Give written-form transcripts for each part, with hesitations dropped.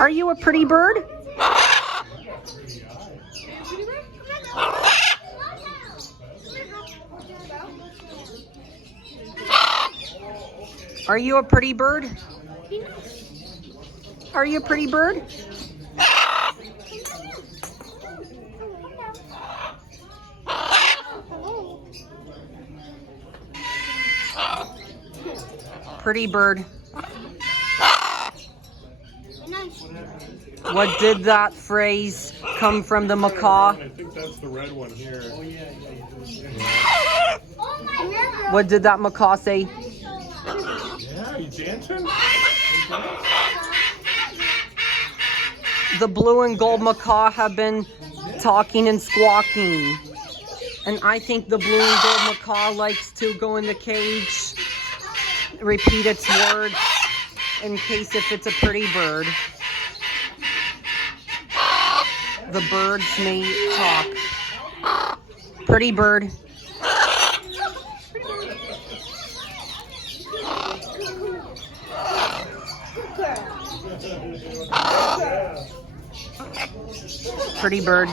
Are you a pretty bird? Are you a pretty bird? Are you a pretty bird? Pretty bird. What did that phrase come from the macaw? I think that's the red one here. Oh, yeah. What did that macaw say? Yeah, you dancing? The blue and gold macaw have been talking and squawking. And I think the blue and gold macaw likes to go in the cage, repeat its words in case if it's a pretty bird. The birds may talk. Pretty bird. Pretty bird.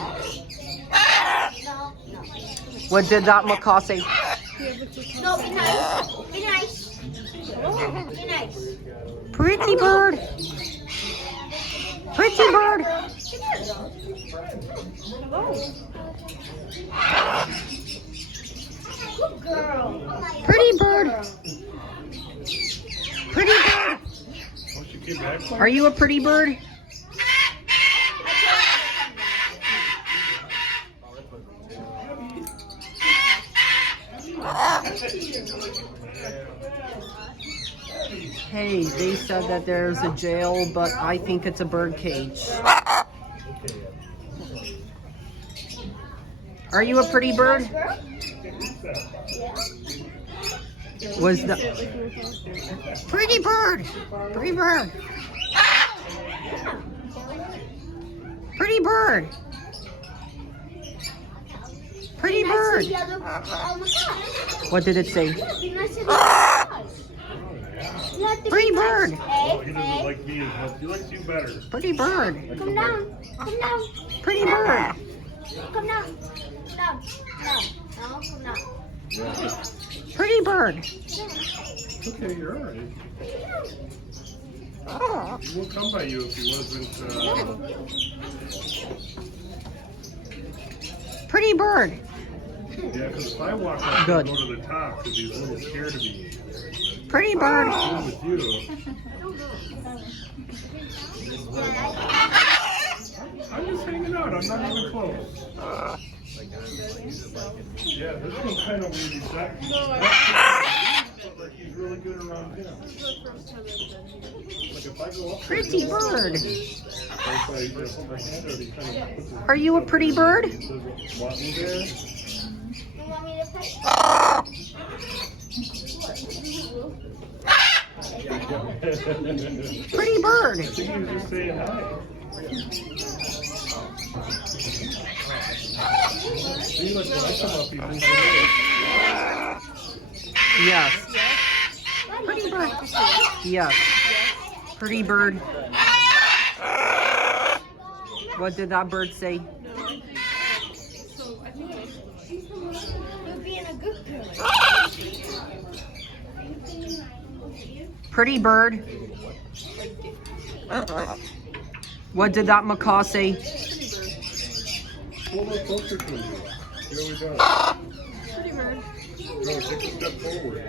What did that macaw say? No, be nice. Be nice. Be nice. Pretty bird. Pretty bird. Good girl. Pretty bird. Pretty bird. Are you a pretty bird? Hey, they said that there's a jail, but I think it's a bird cage. Are you a pretty bird? Was the pretty bird? Pretty bird. Pretty bird. Pretty bird. What did it say? Pretty bird. Oh, he doesn't like me as much. He likes you better. Pretty bird. Come down. Come down. Pretty bird. Come down. Come down. No, come down. Yeah. Pretty bird. Okay, you're alright. He won't come by you if he wasn't, Pretty bird. Yeah, because if I walk up, he'll go to the top because he's a little scared of me. Pretty bird. I'm with you. I'm just hanging out. I'm not even close. Yeah, this one's kind of weird. But he's really good around him. Like if I go up Pretty bird. if I put my hand out, he kind of puts his Are you a pretty bird? want me there. You want me to play? Pretty bird. I think he was just saying hi. See, like when I come up, he moves away. Yes. Pretty bird. Yes. Pretty bird. What did that bird say? You're being a good girl. Pretty bird. What did that macaw say? Pull a little closer to him. Here we go. Pretty bird. Go, take a step forward.